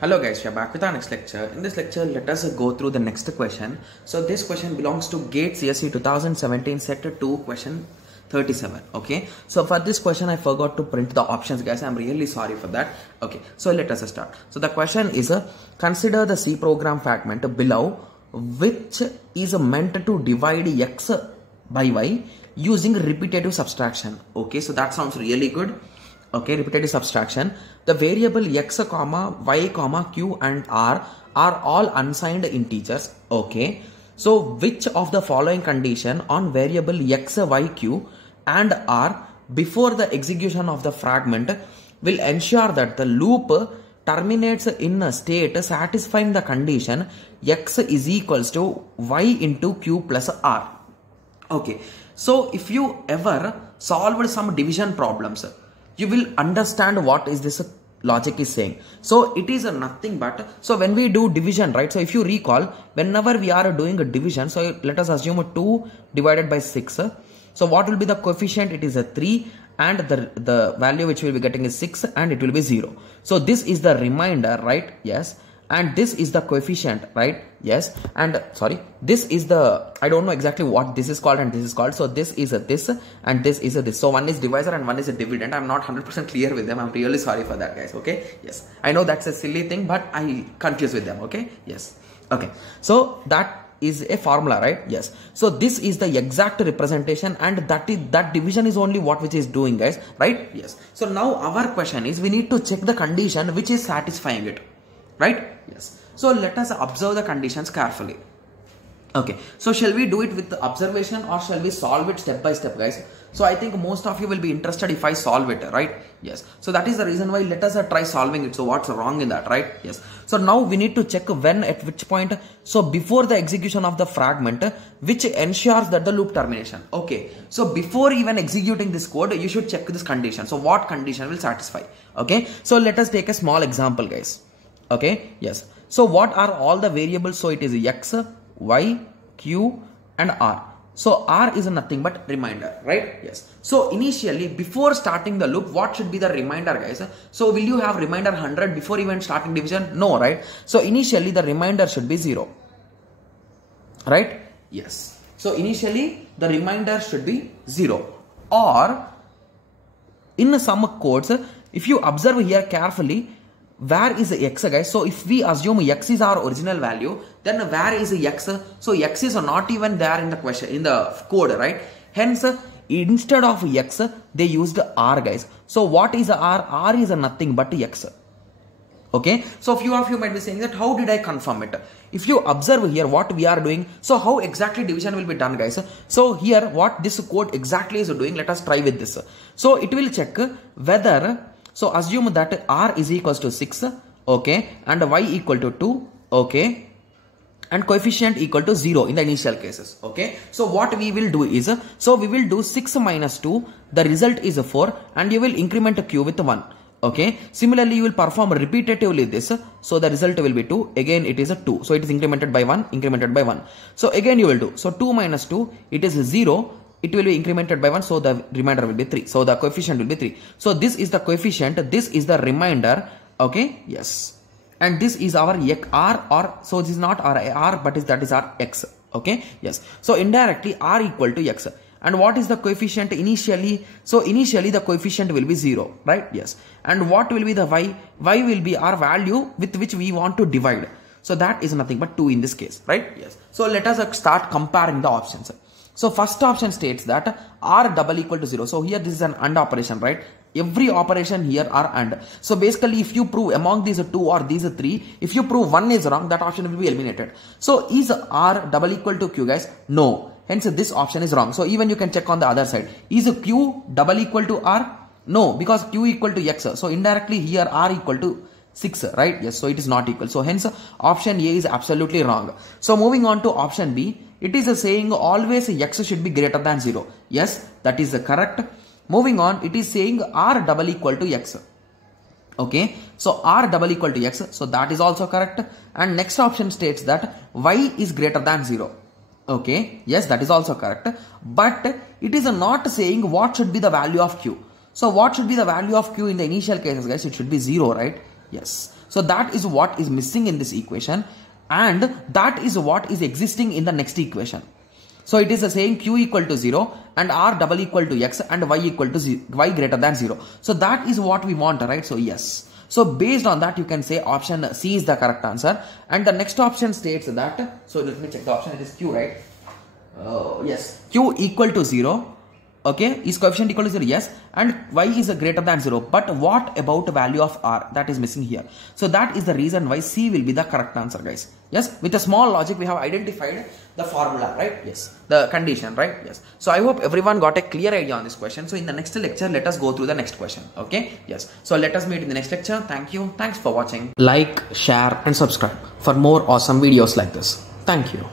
Hello guys, we are back with our next lecture. In this lecture, let us go through the next question. So this question belongs to GATE CSE 2017 set 2 question 37. Okay, so for this question I forgot to print the options, guys. I'm really sorry for that. Okay, so let us start. So the question is consider the C program fragment below which is meant to divide x by y using repetitive subtraction. Okay, so that sounds really good. Okay, repetitive subtraction. The variable x comma y comma q and r are all unsigned integers. Okay, so which of the following condition on variable x y q and r before the execution of the fragment will ensure that the loop terminates in a state satisfying the condition x is equals to y into q plus r. Okay, so if you ever solved some division problems, you will understand what is this logic is saying. So it is nothing but, so when we do division, right? So if you recall, whenever we are doing a division, so let us assume 2 divided by 6. So what will be the coefficient? It is a 3 and the value which we will be getting is 6 and it will be 0. So this is the remainder, right? Yes. And this is the coefficient, right? Yes. And sorry, this is the, I don't know exactly what this is called and this is called. So this is a this and this is a this. So one is divisor and one is a dividend. I'm not 100% clear with them. I'm really sorry for that, guys. Okay. Yes. I know that's a silly thing, but I confuse with them. Okay. Yes. Okay. So that is a formula, right? Yes. So this is the exact representation and that division is only what which is doing, guys, right? Yes. So now our question is we need to check the condition which is satisfying it. Right? Yes. So let us observe the conditions carefully. Okay. So shall we do it with the observation or shall we solve it step by step, guys? So I think most of you will be interested if I solve it, right? Yes. So that is the reason why let us try solving it. So what's wrong in that, right? Yes. So now we need to check when at which point. So before the execution of the fragment, which ensures that the loop termination. Okay. So before even executing this code, you should check this condition. So what condition will satisfy? Okay. So let us take a small example, guys. Okay, yes. So what are all the variables? So it is x, y, q and r. So r is nothing but remainder, right? Yes. So initially before starting the loop, what should be the remainder, guys? So will you have remainder 100 before even starting division? No, right? So initially the remainder should be 0, right? Yes. So initially the remainder should be 0, or in some codes, if you observe here carefully, where is x, guys? So if we assume x is our original value, then where is x? So x is not even there in the question, in the code, right? Hence, instead of x, they used r, guys. So what is r? R is nothing but x. Okay. So few of you might be saying that how did I confirm it? If you observe here what we are doing, so how exactly division will be done, guys? So here what this code exactly is doing, let us try with this. So it will check whether, so assume that r is equals to 6, okay, and y equal to 2, okay, and coefficient equal to 0 in the initial cases, okay. So what we will do is, so we will do 6 minus 2, the result is 4, and you will increment q with 1, okay. Similarly, you will perform repetitively this, so the result will be 2, again it is a 2, so it is incremented by 1, incremented by 1. So again you will do, so 2 minus 2, it is 0, it will be incremented by 1, so the remainder will be 3. So the coefficient will be 3. So this is the coefficient, this is the remainder, okay, yes. And this is our r, or so this is not our r, but that is our x, okay, yes. So indirectly r equal to x. And what is the coefficient initially? So initially the coefficient will be 0, right? Yes. And what will be the y? Y will be our value with which we want to divide. So that is nothing but 2 in this case, right? Yes. So let us start comparing the options. So first option states that r double equal to 0. So here this is an AND operation, right? Every operation here are AND. So basically if you prove among these 2 or these 3, if you prove one is wrong, that option will be eliminated. So is r double equal to q, guys? No. Hence this option is wrong. So even you can check on the other side. Is q double equal to r? No, because q equal to x. So indirectly here r equal to 6, right? Yes. So it is not equal. So hence option A is absolutely wrong. So moving on to option B. It is saying always x should be greater than 0. Yes, that is correct. Moving on, it is saying r double equal to x. Okay, so r double equal to x. So that is also correct. And next option states that y is greater than 0. Okay, yes, that is also correct. But it is not saying what should be the value of q. So what should be the value of q in the initial cases, guys? It should be 0, right? Yes. So that is what is missing in this equation, and that is what is existing in the next equation. So it is saying q equal to 0 and r double equal to x and y equal to 0, y greater than 0. So that is what we want, right? So yes. So based on that, you can say option C is the correct answer. And the next option states that, so let me check the option, it is q, right? Yes, q equal to 0. Okay, is coefficient equal to 0? Yes. And y is greater than 0. But what about value of r? That is missing here. So that is the reason why C will be the correct answer, guys. Yes, with a small logic, we have identified the formula, right? Yes, the condition, right? Yes. So I hope everyone got a clear idea on this question. So in the next lecture, let us go through the next question. Okay. Yes. So let us meet in the next lecture. Thank you. Thanks for watching. Like, share and subscribe for more awesome videos like this. Thank you.